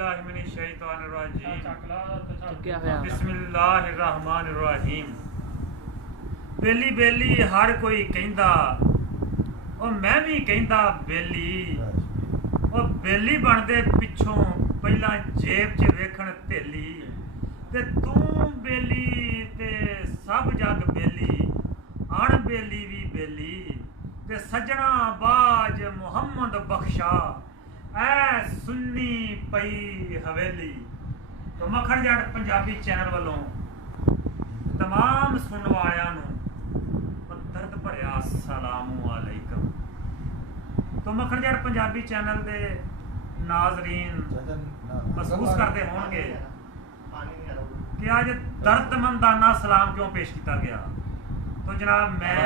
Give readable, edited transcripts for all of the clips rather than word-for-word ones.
बिस्मिल्लाहिर्रहमानिर्रहीम। बिस्मिल्लाहिर्रहमानिर्रहीम। बेली बेली हर कोई कहंदा, ओ मैं भी कहंदा बेली। ओ बेली बनदे पिछों पहला जेब च वेखण थेली। ते तू बेली ते सब जग बेली, अण बेली भी बेली। ते सजना बाज मुहम्मद बख्शा, ऐ सुन्नी पई हवेली। तो मक्खण जट पंजाबी चैनल वालों तमाम सुनने वालियां नूं दर्द भरिया अस्सलामु अलैकुम। तो मक्खण जट पंजाबी चैनल दे नाज़रीन महसूस करते होंगे कि आज दर्दमंदाना सलाम क्यों पेश किया गया। तो जनाब मैं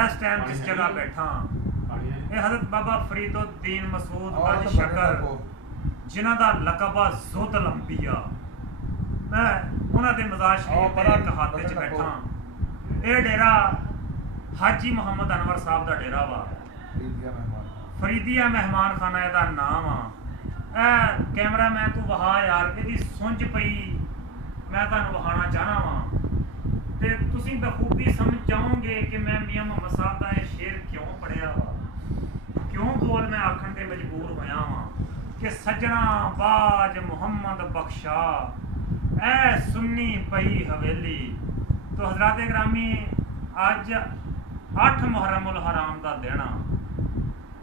इस टाइम जिस जगह बैठा ये हज़रत बाबा फरीदुद्दीन मसूद गंज शकर जिन्हां दा लकब ज़ुल अंबिया, मैं उन्हां दे मज़ार शरीफ दे इक हाते च बैठा। ये डेरा हाजी मुहम्मद अनवर साहब दा डेरा वा, फरीदिया मेहमान खाना इहदा नाम आ। कैमरा मैन तू वहा यार इहदी सुंझ पई मैं तुहानूं वहाना चाहना वा। ते तुसीं बखूबी समझ जाओगे कि मैं मियां मुहम्मद साहब दा यह शेर क्यों पढ़िया वा, क्यों बोल मैं आखण ते मजबूर होया वा कि सजना बाज मुहम्मद बख्शा, ऐ सुन्नी पई हवेली। तो हजरात ग्रामी अज 8 मुहर्रमुल हराम दा दिन आ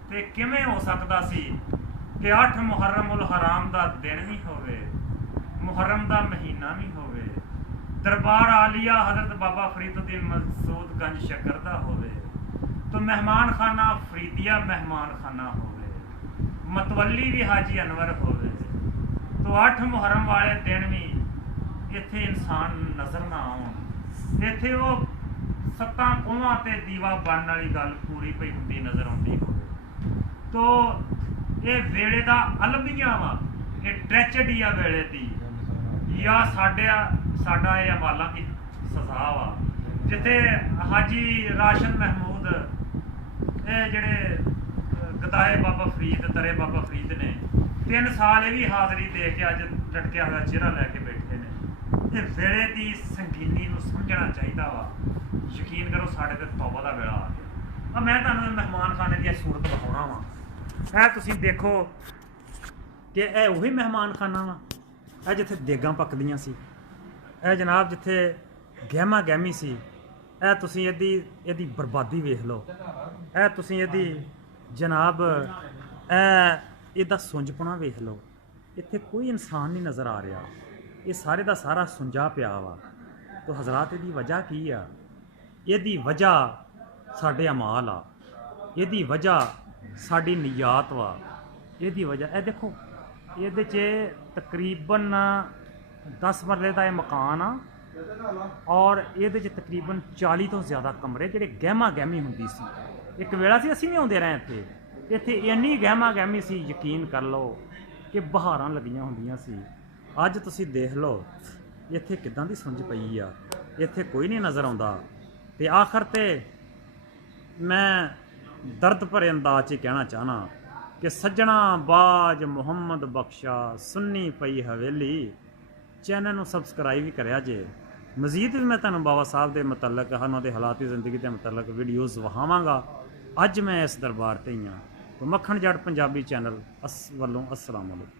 ते किवें हो सकदा सी कि 8 मुहर्रमुल हराम दा दिन भी होवे, मुहर्रम दा महीना भी होवे, दरबार आलिया हजरत बाबा फरीदुद्दीन मसूद गंज शकर दा होवे, तो मेहमान खाना फरीदिया मेहमान खाना होवे, मतवली भी हाजी अनवर होवे। तो 8 मुहर्रम वाले दिन भी इत्थे इंसान नजर ना आउण, इत्थे वो 7 कोहां ते दीवा बनने वाली गल पूरी पई हुंदी नजर आउंदी होवे। तो ये वेले दा अलमिया वा, ये ट्रैजेडी आ वेले दी या साडा ये अमालां दी सज़ा वा, जिथे हाजी राशन महमूद ये जेड़े गदाए बाबा फरीद तरे बाबा फरीद ने 3 साल भी हाज़री दे के अज लटकिया हुआ चेहरा लैके बैठे ने। ये वेले दी संगीनी नूं समझना चाहिए वा। यकीन करो साढ़े ते तौबा दा वेला आ गया। मैं तुहानूं मेहमान खाने की सूरत विखाउणा वा। ऐ तुसीं देखो कि यह उही मेहमान खाना वा, यह जिथे देगां पकदियां सी, यह जनाब जिथे गहमा गहमी सी। यह तुसीं इहदी बर्बादी वेख लो, यह तुसीं इहदी जनाब इहदा सुंजपना वेख लो। इत्थे कोई इंसान नहीं नज़र आ रहा, ये सारे दा सारा सुंजा पिया वा। तो हज़रात इहदी वजह की आ? इहदी वजह साडे अमाल आ, इहदी वजह साडी नियात वा, इहदी वजह ए देखो इहदे च तकरीबन 10 मरले दा मकान आ और इहदे च तकरीबन 40 तो ज़्यादा कमरे जिहड़े गहमा गहमी हुंदी सी। एक वेला सी असीं भी आउंदे रहे इत्थे इन्नी गहमा गहमी सी, यकीन कर लो कि बहारां लगियां हुंदियां सी। अज तुसीं देख लो इत्थे किदां दी सुंज पई आ, इत्थे कोई नहीं नज़र आउंदा। ते आखिर ते मैं दर्द भरे अंदाज च कहना चाहना कि सज्जणा बाज मुहम्मद बख्शा, सुन्नी पई हवेली। चैनल नूं सबसक्राइब भी करिया जे। मजीद भी मैं तुहानूं बाबा साहब के मुतलक उन्हां दे हालात जिंदगी के मुतलक वीडियोज़ विखावांगा। अज मैं इस दरबार ते ही हाँ। तो मक्खण जट पंजाबी चैनल वालों अस्सलाम वालेकुम।